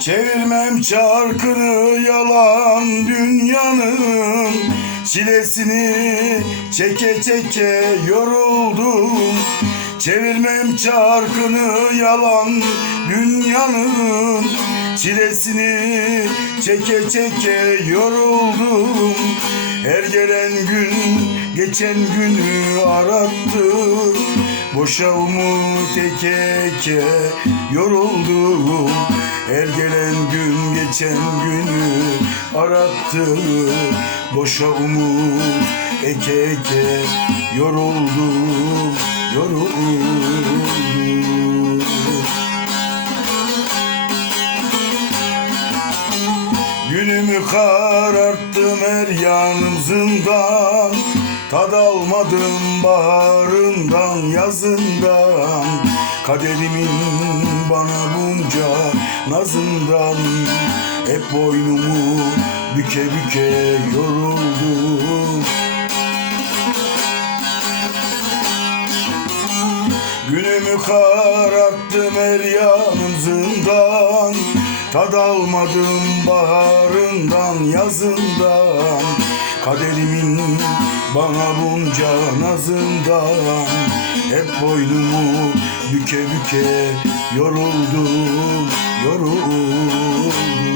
Çevirmem çarkını yalan dünyanın Çilesini. Çeke çeke yoruldum. Çevirmem çarkını yalan dünyanın Çilesini. Çeke çeke yoruldum. Her gelen gün geçen günü arattı Boşa umut eke eke yoruldum Her gelen gün geçen günü arattı. Boşa umut eke eke yoruldum Yoruldum Günümü kararttım her yanım zindan Tad almadım baharından yazından. Kaderimin bana bunca nazından. Hep boynumu büke büke yoruldum Günümü kararttım her yanım zindan. Tad almadım baharından yazından Kaderimin bana bunca nazından Hep boynumu büke büke yoruldum Yoruldum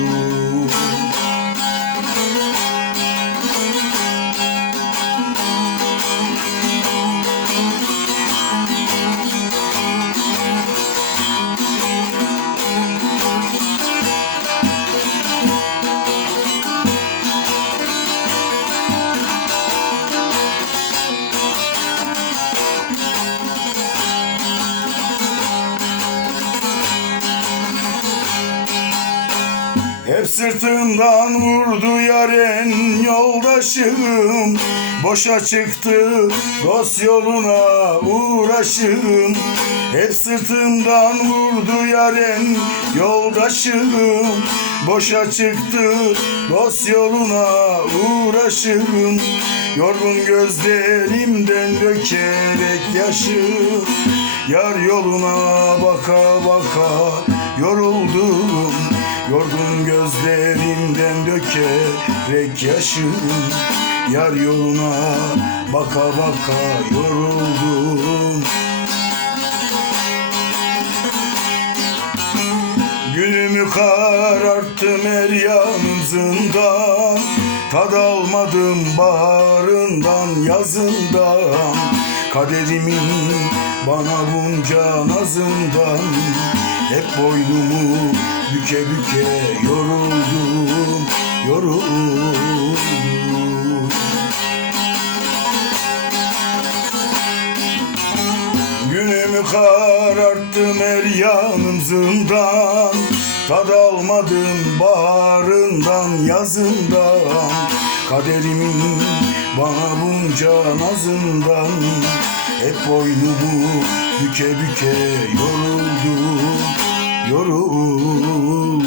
Hep sırtımdan vurdu yaren yoldaşım. Boşa çıktı dost yoluna uğraşım. Hep sırtımdan vurdu yaren yoldaşım. Boşa çıktı dost yoluna uğraşım. Yorgun gözlerimden dökerek yaşım. Yar yoluna baka baka yoruldum Yorgun gözlerimden dökerek yaşım Yar yoluna baka baka yoruldum. Günümü kararttım her yanım zindan. Tad almadım baharından yazından. Kaderimin bana bunca nazından Hep boynumu büke büke yoruldum Yoruldum. Günümü kararttım her yanım zindan Tad almadım baharından yazından. Kaderimin bana bunca nazından Hep boynumu büke büke yoruldum Yoruldum